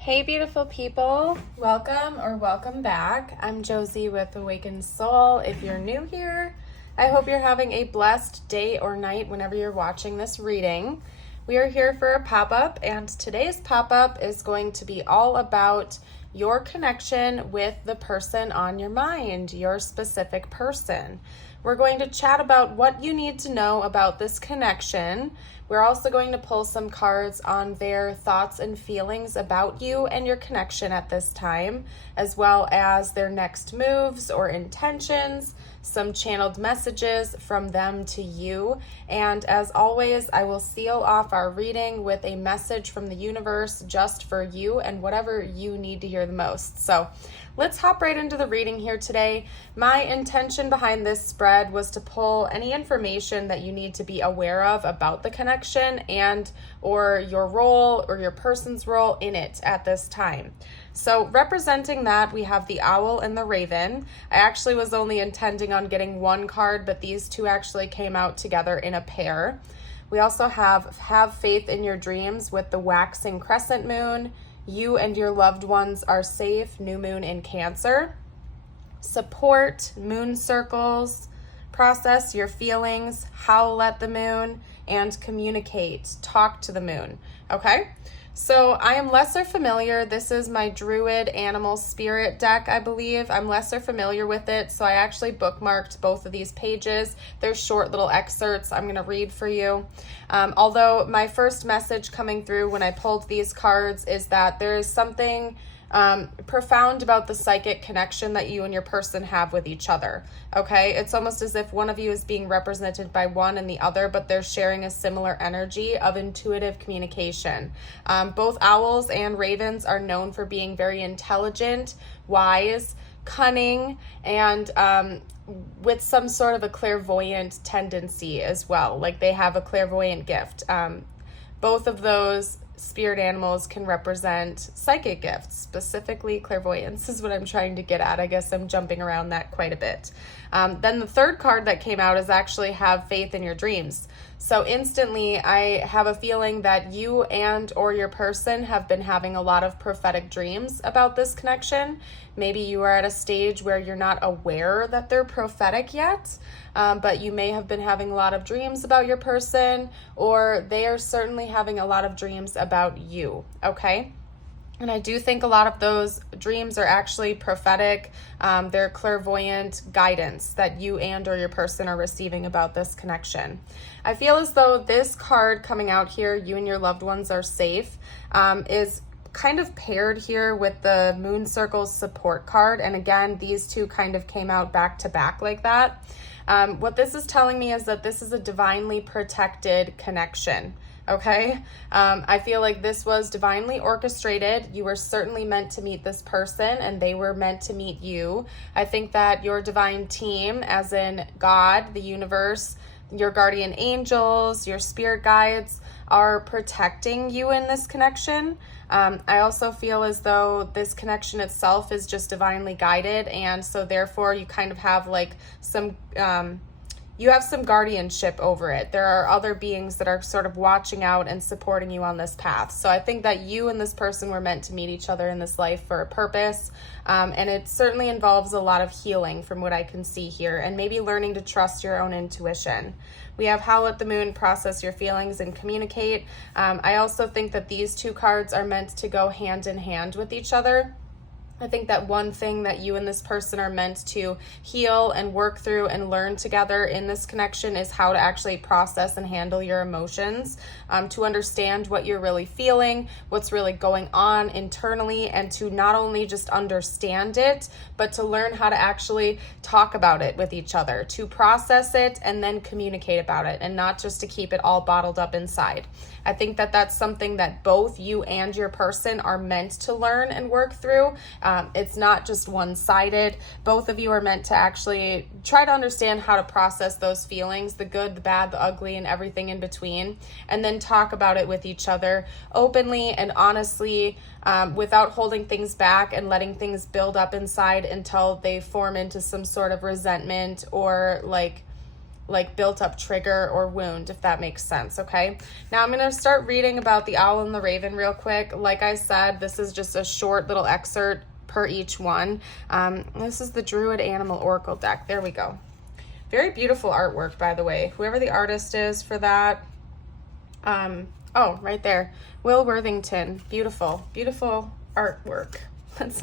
Hey beautiful people, welcome back. I'm Josie with Awakened Soul. If you're new here, I hope you're having a blessed day or night whenever you're watching this reading. We are here for a pop-up, and today's pop-up is going to be all about your connection with the person on your mind, your specific person. We're going to chat about what you need to know about this connection. We're also going to pull some cards on their thoughts and feelings about you and your connection at this time, as well as their next moves or intentions, some channeled messages from them to you. And as always, I will seal off our reading with a message from the universe just for you and whatever you need to hear the most. So let's hop right into the reading here today. My intention behind this spread was to pull any information that you need to be aware of about the connection and or your role or your person's role in it at this time. So representing that, we have the owl and the raven. I actually was only intending on getting one card, but these two actually came out together in a pair. We also have faith in your dreams with the waxing crescent moon. You and your loved ones are safe, new moon in Cancer. Support, moon circles, process your feelings, howl at the moon, and communicate, talk to the moon. Okay, so I am lesser familiar. This is my Druid Animal Spirit deck, I believe. I'm lesser familiar with it, so I actually bookmarked both of these pages. They're short little excerpts I'm going to read for you. Although my first message coming through when I pulled these cards is that there is something profound about the psychic connection that you and your person have with each other. Okay, it's almost as if one of you is being represented by one and the other, but they're sharing a similar energy of intuitive communication. Both owls and ravens are known for being very intelligent, wise, cunning, and with some sort of a clairvoyant tendency as well. Like they have a clairvoyant gift. Both of those spirit animals can represent psychic gifts, specifically clairvoyance is what I'm trying to get at. I guess I'm jumping around that quite a bit. Then the third card that came out is actually have faith in your dreams. So instantly I have a feeling that you and or your person have been having a lot of prophetic dreams about this connection. Maybe you are at a stage where you're not aware that they're prophetic yet, but you may have been having a lot of dreams about your person, or they are certainly having a lot of dreams about you, okay? And I do think a lot of those dreams are actually prophetic. They're clairvoyant guidance that you and or your person are receiving about this connection. I feel as though this card coming out here, you and your loved ones are safe, is kind of paired here with the Moon Circles support card. And again, these two kind of came out back to back like that. What this is telling me is that this is a divinely protected connection. Okay, I feel like this was divinely orchestrated. You were certainly meant to meet this person and they were meant to meet you. I think that your divine team, as in God, the universe, your guardian angels, your spirit guides, are protecting you in this connection. I also feel as though this connection itself is just divinely guided, and so therefore you kind of have like some you have some guardianship over it. There are other beings that are sort of watching out and supporting you on this path. So I think that you and this person were meant to meet each other in this life for a purpose. And it certainly involves a lot of healing from what I can see here, and maybe learning to trust your own intuition. We have howl at the moon, process your feelings, and communicate. I also think that these two cards are meant to go hand in hand with each other. I think that one thing that you and this person are meant to heal and work through and learn together in this connection is how to actually process and handle your emotions, to understand what you're really feeling, what's really going on internally, and to not only just understand it, but to learn how to actually talk about it with each other, to process it and then communicate about it, and not just to keep it all bottled up inside. I think that that's something that both you and your person are meant to learn and work through. It's not just one-sided. Both of you are meant to actually try to understand how to process those feelings, the good, the bad, the ugly, and everything in between, and then talk about it with each other openly and honestly, without holding things back and letting things build up inside until they form into some sort of resentment or like like built up trigger or wound, if that makes sense. Okay, now I'm going to start reading about the owl and the raven real quick. Like I said, this is just a short little excerpt per each one. This is the Druid Animal Oracle deck. There we go. Very beautiful artwork, by the way. Whoever the artist is for that. Oh, right there. Will Worthington. Beautiful, beautiful artwork. That's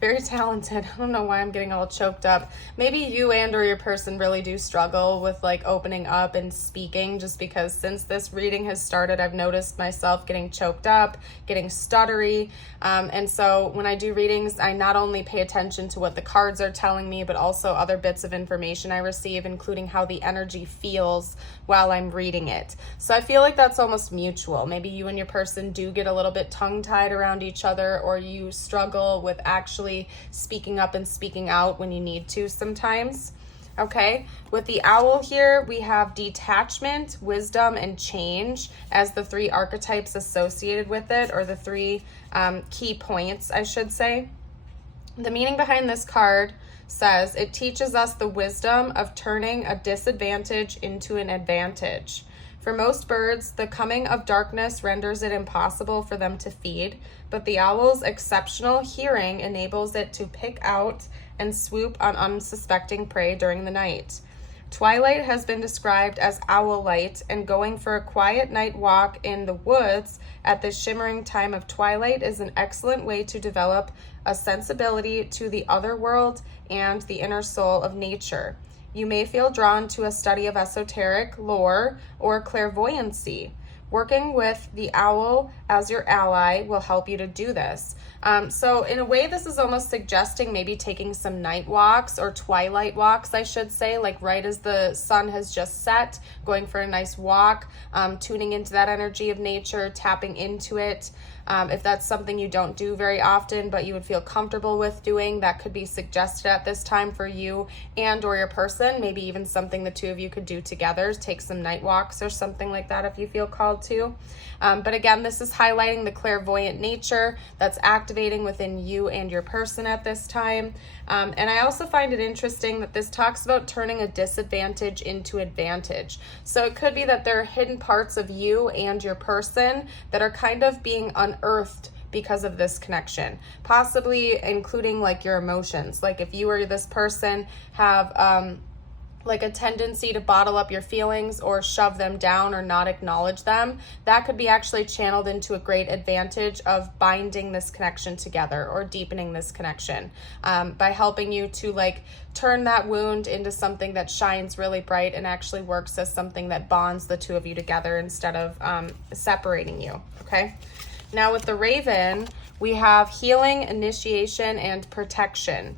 very talented. I don't know why I'm getting all choked up. Maybe you and or your person really do struggle with like opening up and speaking, just because since this reading has started, I've noticed myself getting choked up, getting stuttery. And so when I do readings, I not only pay attention to what the cards are telling me, but also other bits of information I receive, including how the energy feels while I'm reading it. So I feel like that's almost mutual. Maybe you and your person do get a little bit tongue-tied around each other, or you struggle with actually speaking up and speaking out when you need to sometimes. Okay, with the owl here, we have detachment, wisdom, and change as the three archetypes associated with it, or the three key points, I should say. The meaning behind this card says it teaches us the wisdom of turning a disadvantage into an advantage. For most birds, the coming of darkness renders it impossible for them to feed, but the owl's exceptional hearing enables it to pick out and swoop on unsuspecting prey during the night. Twilight has been described as owl light, and going for a quiet night walk in the woods at the shimmering time of twilight is an excellent way to develop a sensibility to the other world and the inner soul of nature. You may feel drawn to a study of esoteric lore or clairvoyancy. Working with the owl as your ally will help you to do this. So in a way, this is almost suggesting maybe taking some night walks or twilight walks, I should say, like right as the sun has just set, going for a nice walk, tuning into that energy of nature, tapping into it. If that's something you don't do very often, but you would feel comfortable with doing, that could be suggested at this time for you and or your person. Maybe even something the two of you could do together, take some night walks or something like that if you feel called to. But again, this is highlighting the clairvoyant nature that's activating within you and your person at this time. And I also find it interesting that this talks about turning a disadvantage into advantage. So it could be that there are hidden parts of you and your person that are kind of being unearthed because of this connection, possibly including like your emotions. Like if you or this person have like a tendency to bottle up your feelings or shove them down or not acknowledge them, that could be actually channeled into a great advantage of binding this connection together or deepening this connection by helping you to like turn that wound into something that shines really bright and actually works as something that bonds the two of you together instead of separating you. Okay. Now with the raven, we have healing, initiation, and protection.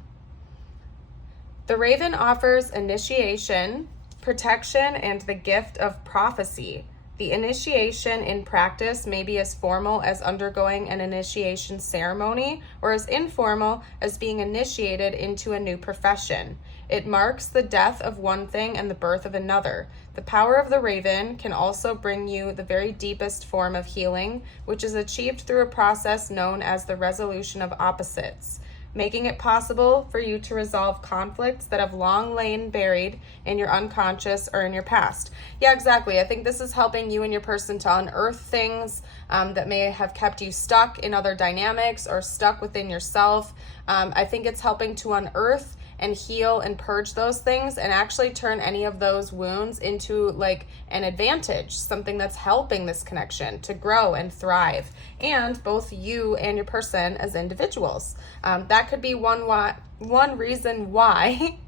The raven offers initiation, protection, and the gift of prophecy. The initiation in practice may be as formal as undergoing an initiation ceremony or as informal as being initiated into a new profession. It marks the death of one thing and the birth of another. The power of the raven can also bring you the very deepest form of healing, which is achieved through a process known as the resolution of opposites, making it possible for you to resolve conflicts that have long lain buried in your unconscious or in your past. Yeah, exactly. I think this is helping you and your person to unearth things that may have kept you stuck in other dynamics or stuck within yourself. I think it's helping to unearth and heal and purge those things and actually turn any of those wounds into like an advantage, something that's helping this connection to grow and thrive, and both you and your person as individuals. That could be one reason why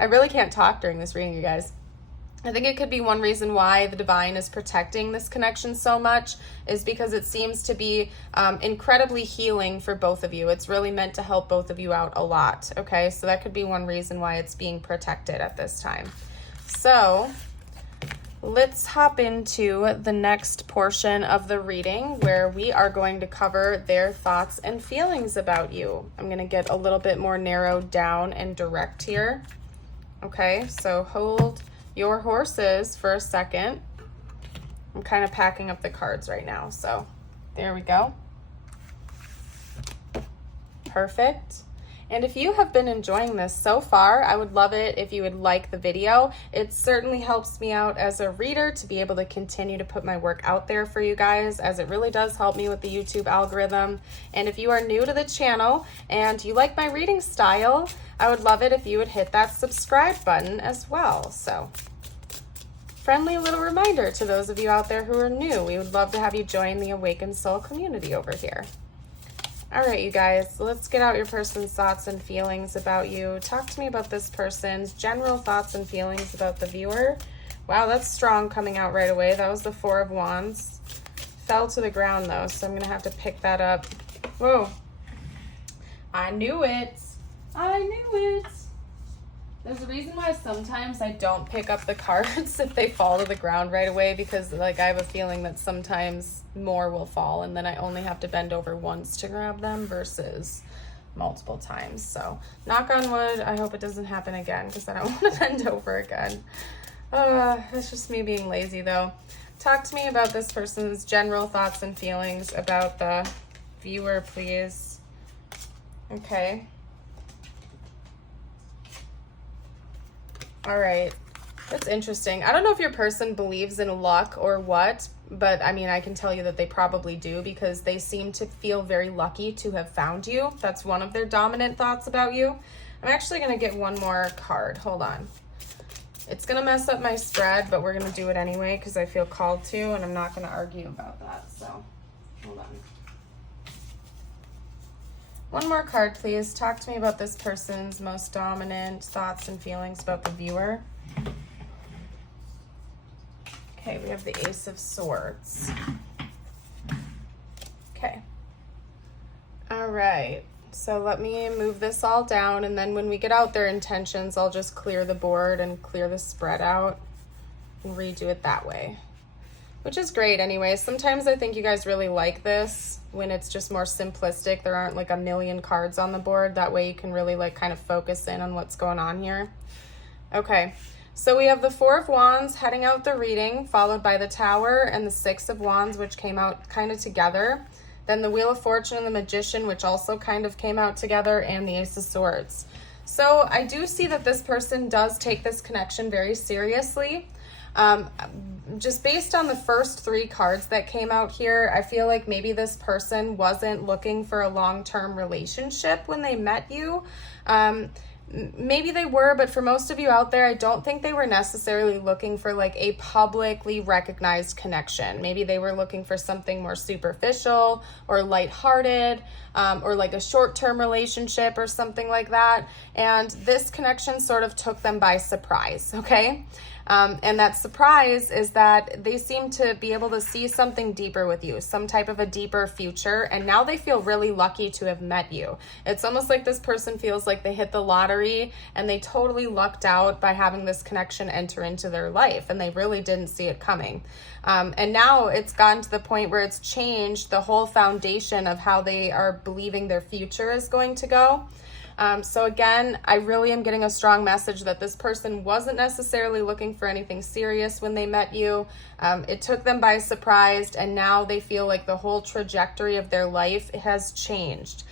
I really can't talk during this reading, you guys. I think it could be one reason why the divine is protecting this connection so much is because it seems to be incredibly healing for both of you. It's really meant to help both of you out a lot, okay? So that could be one reason why it's being protected at this time. So let's hop into the next portion of the reading where we are going to cover their thoughts and feelings about you. I'm going to get a little bit more narrowed down and direct here. Okay, so hold your horses for a second. I'm kind of packing up the cards right now, so there we go. Perfect. And if you have been enjoying this so far, I would love it if you would like the video. It certainly helps me out as a reader to be able to continue to put my work out there for you guys, as it really does help me with the YouTube algorithm. And if you are new to the channel and you like my reading style, I would love it if you would hit that subscribe button as well. So, friendly little reminder to those of you out there who are new. We would love to have you join the Awakened Soul community over here. All right, you guys, let's get out your person's thoughts and feelings about you. Talk to me about this person's general thoughts and feelings about the viewer. Wow, that's strong coming out right away. That was the Four of Wands. Fell to the ground, though, so I'm going to have to pick that up. Whoa. I knew it. I knew it. There's a reason why sometimes I don't pick up the cards if they fall to the ground right away, because like I have a feeling that sometimes more will fall and then I only have to bend over once to grab them versus multiple times. So knock on wood, I hope it doesn't happen again because I don't want to bend over again. It's just me being lazy though. Talk to me about this person's general thoughts and feelings about the viewer, please. Okay. All right, that's interesting. I don't know if your person believes in luck or what, but I mean, I can tell you that they probably do because they seem to feel very lucky to have found you. That's one of their dominant thoughts about you. I'm actually going to get one more card. Hold on. It's going to mess up my spread, but we're going to do it anyway because I feel called to, and I'm not going to argue about that. So, hold on. One more card, please. Talk to me about this person's most dominant thoughts and feelings about the viewer. Okay, we have the Ace of Swords. Okay. All right. So let me move this all down, and then when we get out their intentions, I'll just clear the board and clear the spread out and redo it that way. Which is great anyway. Sometimes I think you guys really like this when it's just more simplistic. There aren't like a million cards on the board. That way you can really like kind of focus in on what's going on here. Okay, so we have the Four of Wands heading out the reading, followed by the Tower and the Six of Wands, which came out kind of together. Then the Wheel of Fortune and the Magician, which also kind of came out together, and the Ace of Swords. So I do see that this person does take this connection very seriously. Just based on the first three cards that came out here, I feel like maybe this person wasn't looking for a long-term relationship when they met you. Maybe they were, but for most of you out there, I don't think they were necessarily looking for like a publicly recognized connection. Maybe they were looking for something more superficial or lighthearted, or like a short-term relationship or something like that. And this connection sort of took them by surprise, okay? And that surprise is that they seem to be able to see something deeper with you, some type of a deeper future, and now they feel really lucky to have met you. It's almost like this person feels like they hit the lottery and they totally lucked out by having this connection enter into their life, and they really didn't see it coming. And now it's gotten to the point where it's changed the whole foundation of how they are believing their future is going to go. So again, I really am getting a strong message that this person wasn't necessarily looking for anything serious when they met you. It took them by surprise, and now they feel like the whole trajectory of their life has changed.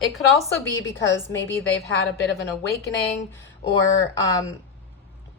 It could also be because maybe they've had a bit of an awakening, or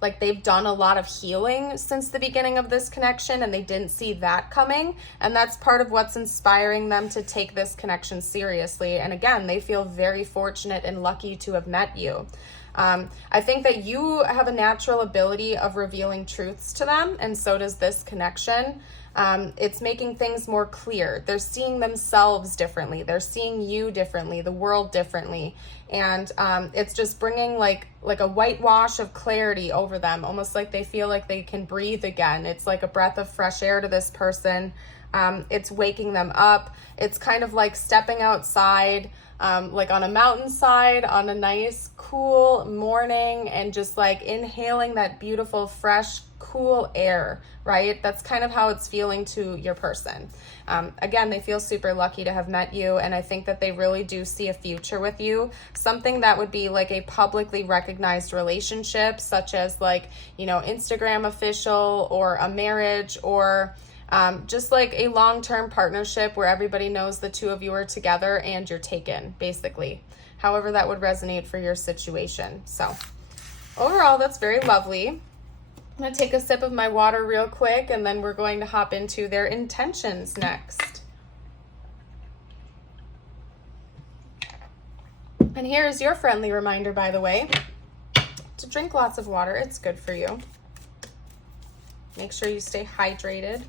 like they've done a lot of healing since the beginning of this connection and they didn't see that coming. And that's part of what's inspiring them to take this connection seriously. And again, they feel very fortunate and lucky to have met you. I think that you have a natural ability of revealing truths to them, and so does this connection. It's making things more clear. They're seeing themselves differently. They're seeing you differently, the world differently. And it's just bringing like a whitewash of clarity over them, almost like they feel like they can breathe again. It's like a breath of fresh air to this person. It's waking them up. It's kind of like stepping outside, like on a mountainside on a nice cool morning, and just like inhaling that beautiful fresh cool air, right? That's kind of how it's feeling to your person. Again, they feel super lucky to have met you, and I think that they really do see a future with you. Something that would be like a publicly recognized relationship, such as like, you know, Instagram official, or a marriage, or Just like a long-term partnership where everybody knows the two of you are together and you're taken, basically. However that would resonate for your situation. So overall, that's very lovely. I'm going to take a sip of my water real quick, and then we're going to hop into their intentions next. And here's your friendly reminder, by the way, to drink lots of water. It's good for you. Make sure you stay hydrated.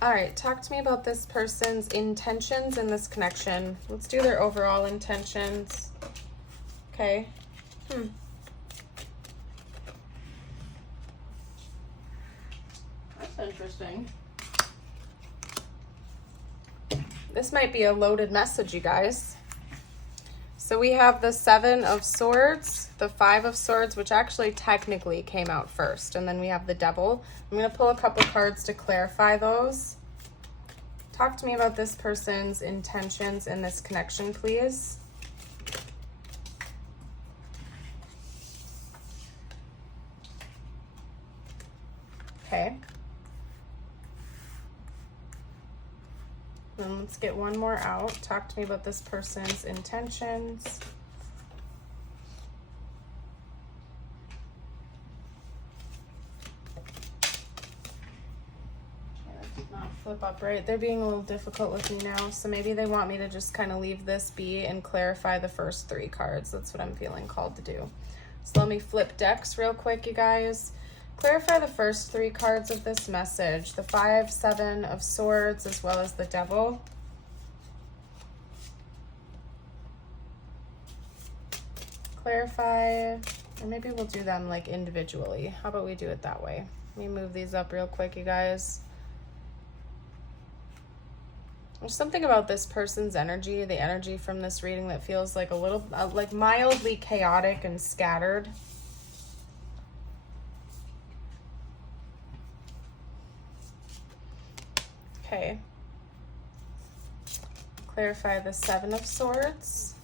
All right, talk to me about this person's intentions in this connection. Let's do their overall intentions. Okay. That's interesting. This might be a loaded message, you guys. So we have the 7 of Swords, the 5 of Swords, which actually technically came out first, and then we have the Devil. I'm going to pull a couple cards to clarify those. Talk to me about this person's intentions in this connection, please. Okay. Then let's get one more out. Talk to me about this person's intentions. Okay, that did not flip up right. They're being a little difficult with me now, so maybe they want me to just kind of leave this be and clarify the first 3 cards. That's what I'm feeling called to do. So let me flip decks real quick, you guys. Clarify the first 3 cards of this message, the 5, 7 of Swords, as well as the Devil. Clarify, or maybe we'll do them like individually. How about we do it that way? Let me move these up real quick, you guys. There's something about this person's energy, the energy from this reading, that feels like a little, like mildly chaotic and scattered. Okay. Clarify the 7 of Swords.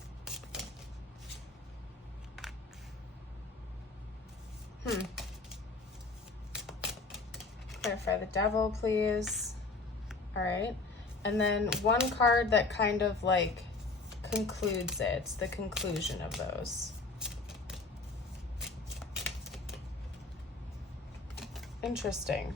Clarify the Devil, please. All right. And then one card that kind of like concludes it, the conclusion of those. Interesting.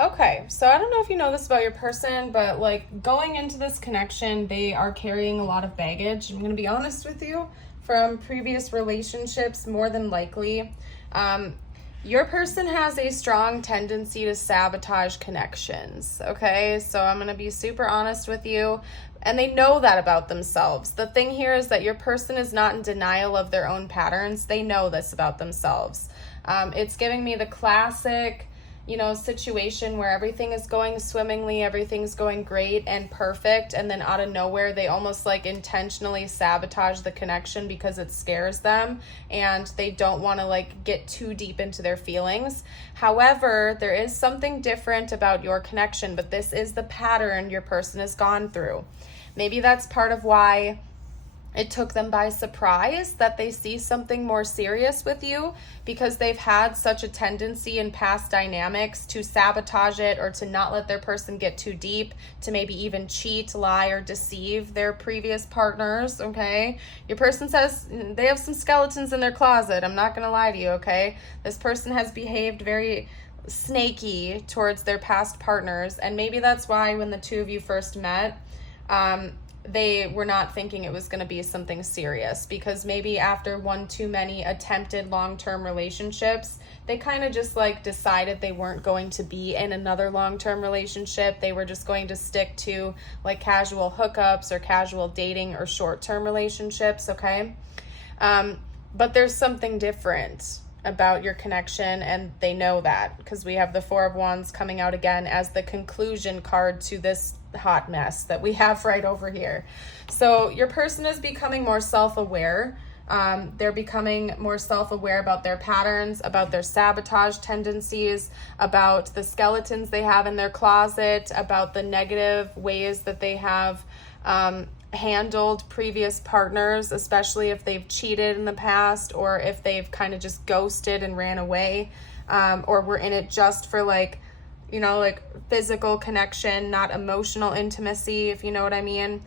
Okay, so I don't know if you know this about your person, but like going into this connection, they are carrying a lot of baggage. I'm going to be honest with you, from previous relationships, more than likely. Your person has a strong tendency to sabotage connections, okay? So I'm going to be super honest with you, and they know that about themselves. The thing here is that your person is not in denial of their own patterns. They know this about themselves. It's giving me the classic, you know, situation where everything is going swimmingly, everything's going great and perfect, and then out of nowhere they almost like intentionally sabotage the connection because it scares them and they don't want to like get too deep into their feelings. However, there is something different about your connection, but this is the pattern your person has gone through. Maybe that's part of why it took them by surprise that they see something more serious with you, because they've had such a tendency in past dynamics to sabotage it or to not let their person get too deep, to maybe even cheat, lie, or deceive their previous partners, okay? Your person says they have some skeletons in their closet. I'm not going to lie to you, okay? This person has behaved very snaky towards their past partners, and maybe that's why when the two of you first met, they were not thinking it was going to be something serious, because maybe after one too many attempted long-term relationships, they kind of just like decided they weren't going to be in another long-term relationship. They were just going to stick to like casual hookups or casual dating or short-term relationships, okay? But there's something different about your connection, and they know that because we have the 4 of Wands coming out again as the conclusion card to this hot mess that we have right over here. So your person is becoming more self-aware. They're becoming more self-aware about their patterns, about their sabotage tendencies, about the skeletons they have in their closet, about the negative ways that they have handled previous partners, especially if they've cheated in the past, or if they've kind of just ghosted and ran away, or were in it just for like you know, like physical connection, not emotional intimacy, if you know what I mean.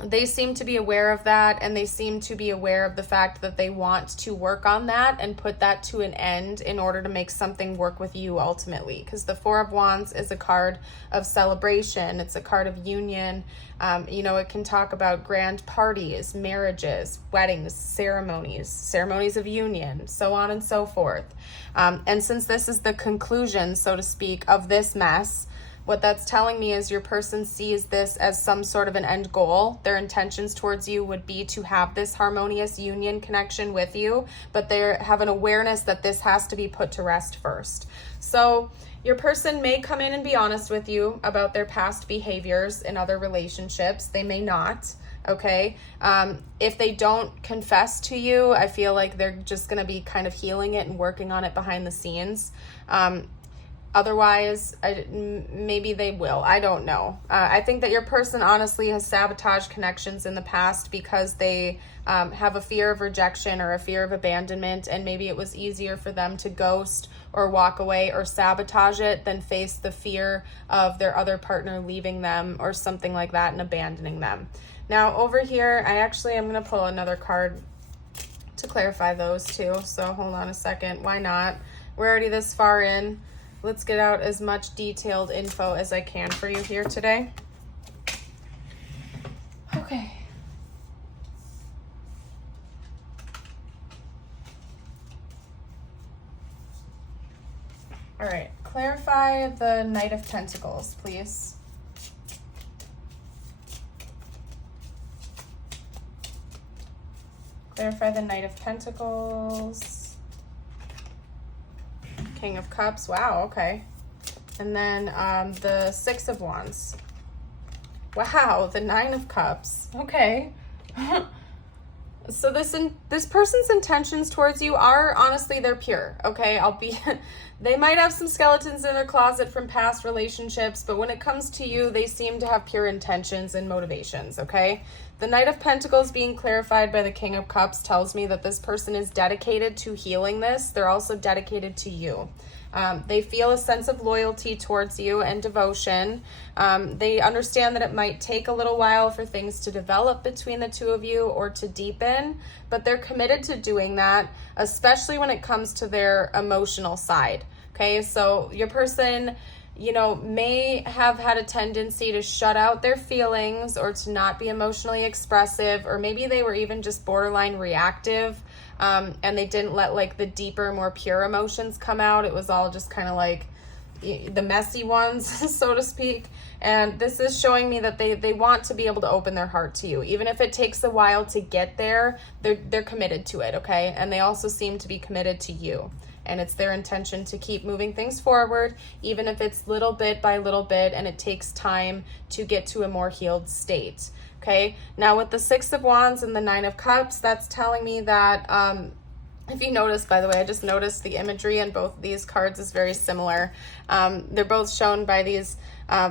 They seem to be aware of that, and they seem to be aware of the fact that they want to work on that and put that to an end in order to make something work with you ultimately. Because the Four of Wands is a card of celebration. It's a card of union. You know, it can talk about grand parties, marriages, weddings, ceremonies of union, so on and so forth. And since this is the conclusion, so to speak, of this mess, what that's telling me is your person sees this as some sort of an end goal. Their intentions towards you would be to have this harmonious union connection with you, but they have an awareness that this has to be put to rest first. So your person may come in and be honest with you about their past behaviors in other relationships. They may not. Okay. If they don't confess to you, I feel like they're just going to be kind of healing it and working on it behind the scenes. Otherwise, maybe they will. I don't know. I think that your person honestly has sabotaged connections in the past because they have a fear of rejection or a fear of abandonment, and maybe it was easier for them to ghost or walk away or sabotage it than face the fear of their other partner leaving them or something like that and abandoning them. Now, over here, I'm going to pull another card to clarify those two. So hold on a second. Why not? We're already this far in. Let's get out as much detailed info as I can for you here today. Okay. All right. Clarify the Knight of Pentacles, please. Clarify the Knight of Pentacles. King of Cups. Wow, okay. And then the Six of Wands. Wow, the Nine of Cups. Okay. So this person's intentions towards you are, honestly, they're pure. Okay, they might have some skeletons in their closet from past relationships, but when it comes to you, they seem to have pure intentions and motivations. Okay. The Knight of Pentacles being clarified by the King of Cups tells me that this person is dedicated to healing this. They're also dedicated to you. They feel a sense of loyalty towards you and devotion. They understand that it might take a little while for things to develop between the two of you or to deepen, but they're committed to doing that, especially when it comes to their emotional side. Okay, so your person, you know, may have had a tendency to shut out their feelings or to not be emotionally expressive, or maybe they were even just borderline reactive, and they didn't let like the deeper, more pure emotions come out. It was all just kind of like the messy ones, so to speak. And this is showing me that they want to be able to open their heart to you. Even if it takes a while to get there, they're committed to it, okay? And they also seem to be committed to you. And it's their intention to keep moving things forward, even if it's little bit by little bit, and it takes time to get to a more healed state. Okay, now with the Six of Wands and the Nine of Cups, that's telling me that, if you notice, by the way, I just noticed the imagery in both of these cards is very similar. They're both shown by these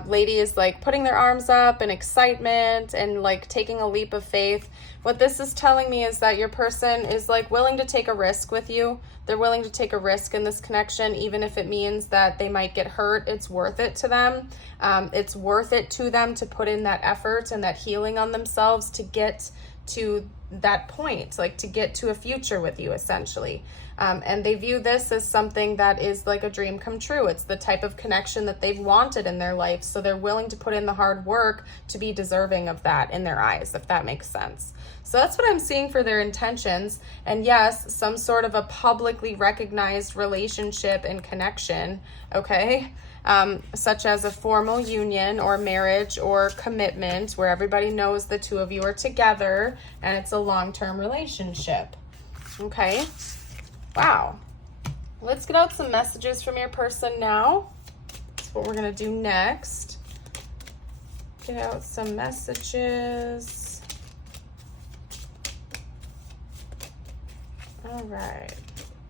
ladies like putting their arms up in excitement and like taking a leap of faith. What this is telling me is that your person is like willing to take a risk with you. They're willing to take a risk in this connection, even if it means that they might get hurt. It's worth it to them. It's worth it to them to put in that effort and that healing on themselves to get to that point, like to get to a future with you, essentially. And they view this as something that is like a dream come true. It's the type of connection that they've wanted in their life. So they're willing to put in the hard work to be deserving of that in their eyes, if that makes sense. So that's what I'm seeing for their intentions. And yes, some sort of a publicly recognized relationship and connection, okay? Such as a formal union or marriage or commitment where everybody knows the two of you are together and it's a long-term relationship. Okay. Wow. Let's get out some messages from your person now. That's what we're going to do next. Get out some messages. All right.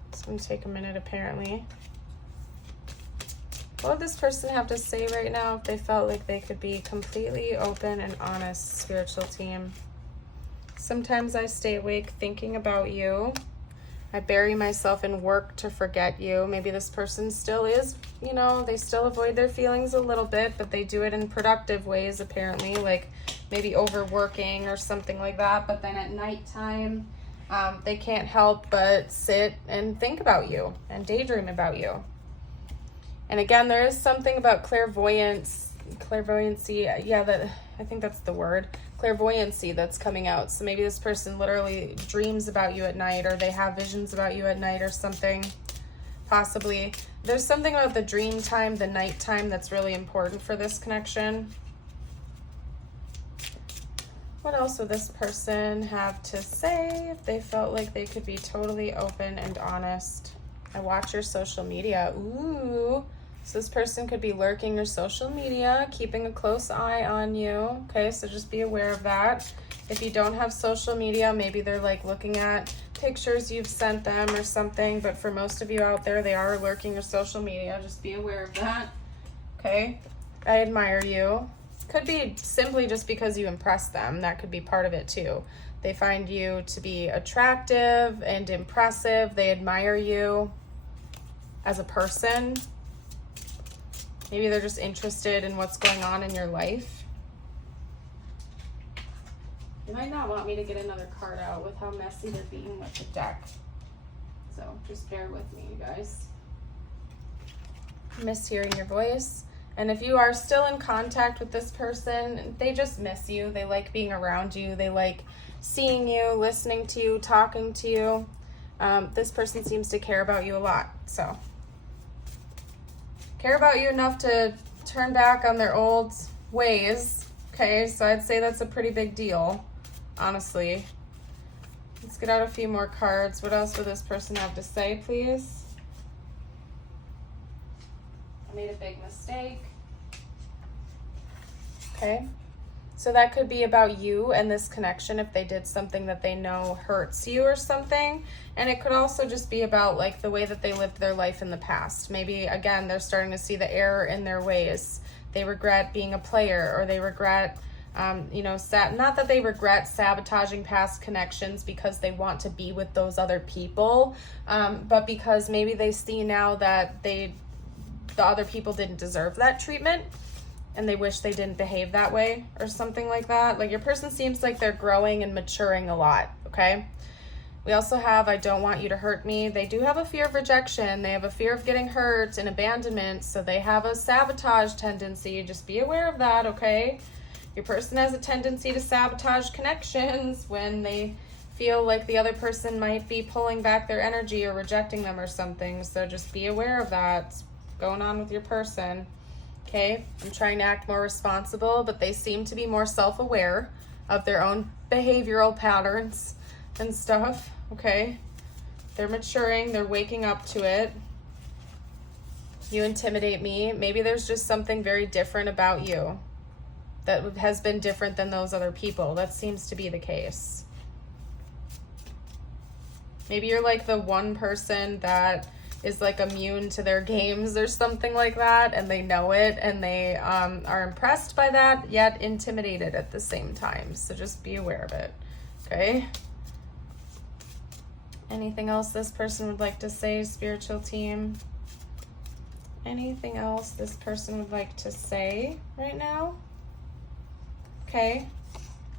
It's going to take a minute apparently. What would this person have to say right now if they felt like they could be completely open and honest, spiritual team? Sometimes I stay awake thinking about you. I bury myself in work to forget you. Maybe this person still is, you know, they still avoid their feelings a little bit, but they do it in productive ways, apparently, like maybe overworking or something like that. But then at nighttime, they can't help but sit and think about you and daydream about you. And again, there is something about clairvoyancy, yeah, that I think that's the word, clairvoyancy that's coming out. So maybe this person literally dreams about you at night, or they have visions about you at night or something, possibly. There's something about the dream time, the night time, that's really important for this connection. What else would this person have to say if they felt like they could be totally open and honest? I watch your social media. Ooh. So this person could be lurking your social media, keeping a close eye on you. Okay, so just be aware of that. If you don't have social media, maybe they're like looking at pictures you've sent them or something. But for most of you out there, they are lurking your social media. Just be aware of that. Okay, I admire you. Could be simply just because you impress them. That could be part of it too. They find you to be attractive and impressive. They admire you as a person. Maybe they're just interested in what's going on in your life. You might not want me to get another card out with how messy they're being with the deck. So just bear with me, you guys. I miss hearing your voice. And if you are still in contact with this person, they just miss you. They like being around you. They like seeing you, listening to you, talking to you. This person seems to care about you a lot. So care about you enough to turn back on their old ways. Okay, so I'd say that's a pretty big deal, honestly. Let's get out a few more cards. What else would this person have to say, please? I made a big mistake. Okay, so that could be about you and this connection if they did something that they know hurts you or something. And it could also just be about like the way that they lived their life in the past. Maybe, again, they're starting to see the error in their ways. They regret being a player, or they regret, not that they regret sabotaging past connections because they want to be with those other people, but because maybe they see now that the other people didn't deserve that treatment, and they wish they didn't behave that way or something like that. Like, your person seems like they're growing and maturing a lot, okay? We also have, I don't want you to hurt me. They do have a fear of rejection. They have a fear of getting hurt and abandonment, so they have a sabotage tendency. Just be aware of that, okay? Your person has a tendency to sabotage connections when they feel like the other person might be pulling back their energy or rejecting them or something, so just be aware of that. It's going on with your person. Okay, I'm trying to act more responsible, but they seem to be more self-aware of their own behavioral patterns and stuff, okay? They're maturing, they're waking up to it. You intimidate me. Maybe there's just something very different about you that has been different than those other people. That seems to be the case. Maybe you're like the one person that is like immune to their games or something like that, and they know it, and they are impressed by that, yet intimidated at the same time. So just be aware of it, okay? Anything else this person would like to say, spiritual team? Anything else this person would like to say right now? Okay.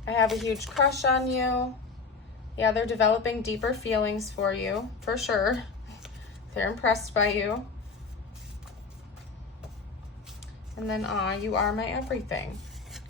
I have a huge crush on you. Yeah, they're developing deeper feelings for you, for sure. They're impressed by you. And then, you are my everything.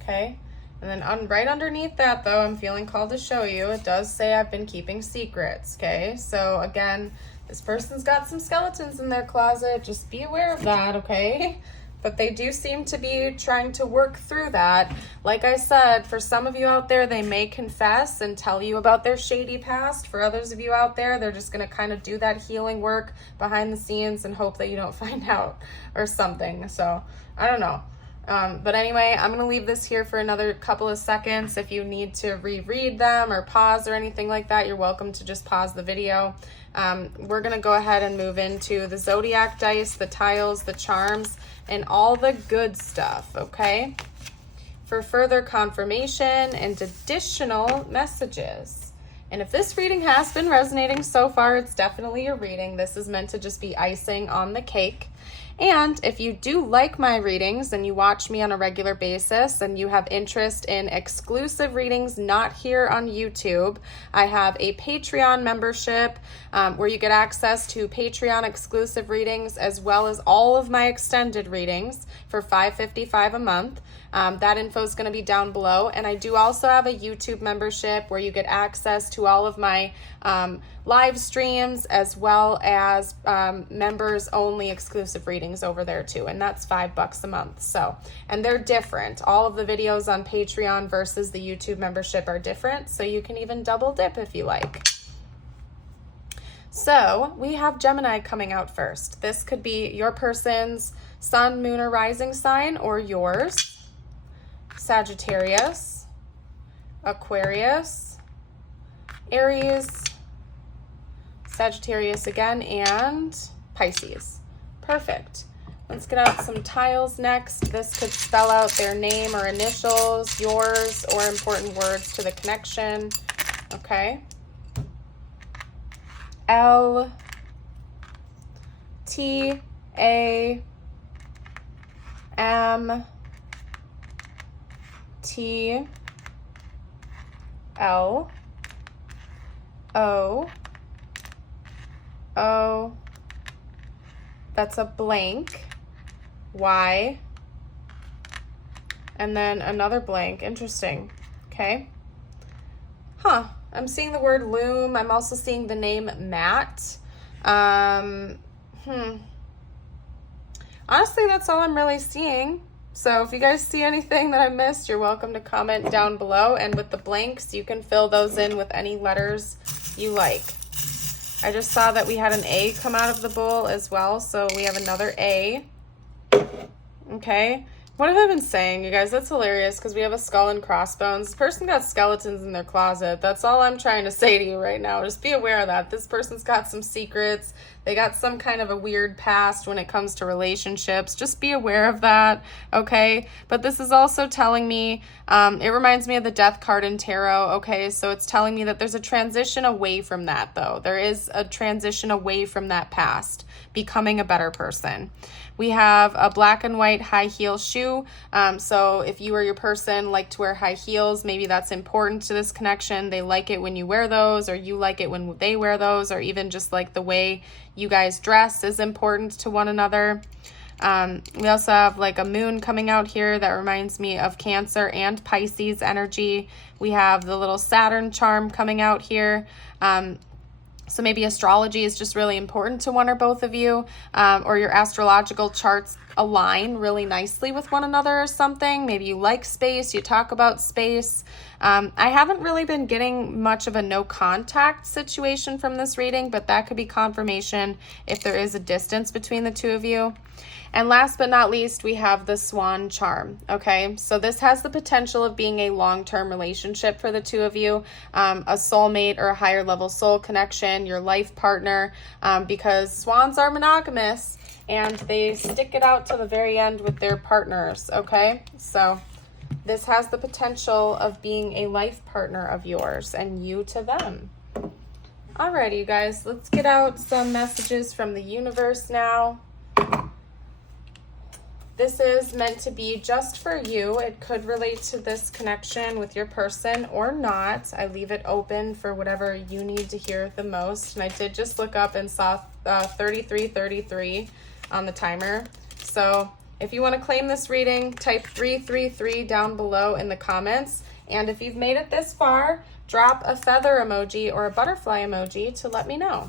Okay? And then right underneath that, though, I'm feeling called to show you, it does say I've been keeping secrets. Okay? So, again, this person's got some skeletons in their closet. Just be aware of that, okay? But they do seem to be trying to work through that. Like I said, for some of you out there, they may confess and tell you about their shady past. For others of you out there, they're just going to kind of do that healing work behind the scenes and hope that you don't find out or something. So, I don't know. But anyway, I'm going to leave this here for another couple of seconds. If you need to reread them or pause or anything like that, you're welcome to just pause the video. We're going to go ahead and move into the zodiac dice, the tiles, the charms, and all the good stuff, okay? For further confirmation and additional messages, And if this reading has been resonating so far, it's definitely a reading. This is meant to just be icing on the cake. And if you do like my readings and you watch me on a regular basis and you have interest in exclusive readings not here on YouTube, I have a Patreon membership where you get access to Patreon exclusive readings as well as all of my extended readings for $5.55 a month. That info is going to be down below. And I do also have a YouTube membership where you get access to all of my live streams as well as members only exclusive readings over there too. And that's $5 a month. So, and they're different. All of the videos on Patreon versus the YouTube membership are different. So you can even double dip if you like. So we have Gemini coming out first. This could be your person's sun, moon, or rising sign, or yours. Sagittarius, Aquarius, Aries, Sagittarius again, and Pisces. Perfect. Let's get out some tiles next. This could spell out their name or initials, yours, or important words to the connection. Okay. L, T, A, M, T, L, O, O, that's a blank, Y, and then another blank. Interesting. Okay. I'm seeing the word loom. I'm also seeing the name Matt. Honestly, that's all I'm really seeing. So if you guys see anything that I missed, you're welcome to comment down below. And with the blanks, you can fill those in with any letters you like. I just saw that we had an A come out of the bowl as well. So we have another A. Okay. What have I been saying, you guys? That's hilarious because we have a skull and crossbones. This person got skeletons in their closet. That's all I'm trying to say to you right now. Just be aware of that. This person's got some secrets. They got some kind of a weird past when it comes to relationships. Just be aware of that, okay? But this is also telling me, it reminds me of the Death card in tarot, okay? So it's telling me that there's a transition away from that, though. There is a transition away from that past, becoming a better person. We have a black and white high heel shoe. So if you or your person like to wear high heels, maybe that's important to this connection. They like it when you wear those, or you like it when they wear those, or even just like the way you guys dress is important to one another. We also have like a moon coming out here that reminds me of Cancer and Pisces energy. We have the little Saturn charm coming out here. So maybe astrology is just really important to one or both of you, or your astrological charts align really nicely with one another or something. Maybe you like space, you talk about space. I haven't really been getting much of a no contact situation from this reading, but that could be confirmation if there is a distance between the two of you. And last but not least, we have the swan charm, okay? So this has the potential of being a long-term relationship for the two of you, a soulmate or a higher level soul connection, your life partner, because swans are monogamous and they stick it out to the very end with their partners, okay? So this has the potential of being a life partner of yours and you to them. Alrighty, you guys, let's get out some messages from the universe now. This is meant to be just for you. It could relate to this connection with your person or not. I leave it open for whatever you need to hear the most. And I did just look up and saw 3333 on the timer. So if you want to claim this reading, type 333 down below in the comments. And if you've made it this far, drop a feather emoji or a butterfly emoji to let me know.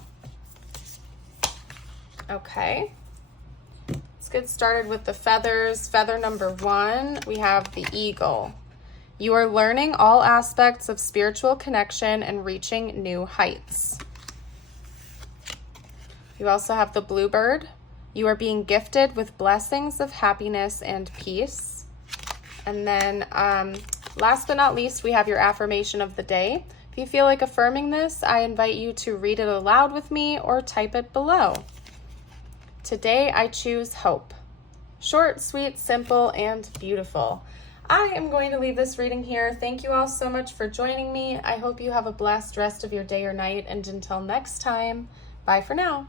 Okay. Let's get started with the feathers. Feather number 1, we have the eagle. You are learning all aspects of spiritual connection and reaching new heights. You also have the bluebird. You are being gifted with blessings of happiness and peace. And then last but not least, we have your affirmation of the day. If you feel like affirming this, I invite you to read it aloud with me or type it below. Today, I choose hope. Short, sweet, simple, and beautiful. I am going to leave this reading here. Thank you all so much for joining me. I hope you have a blessed rest of your day or night. And until next time, bye for now.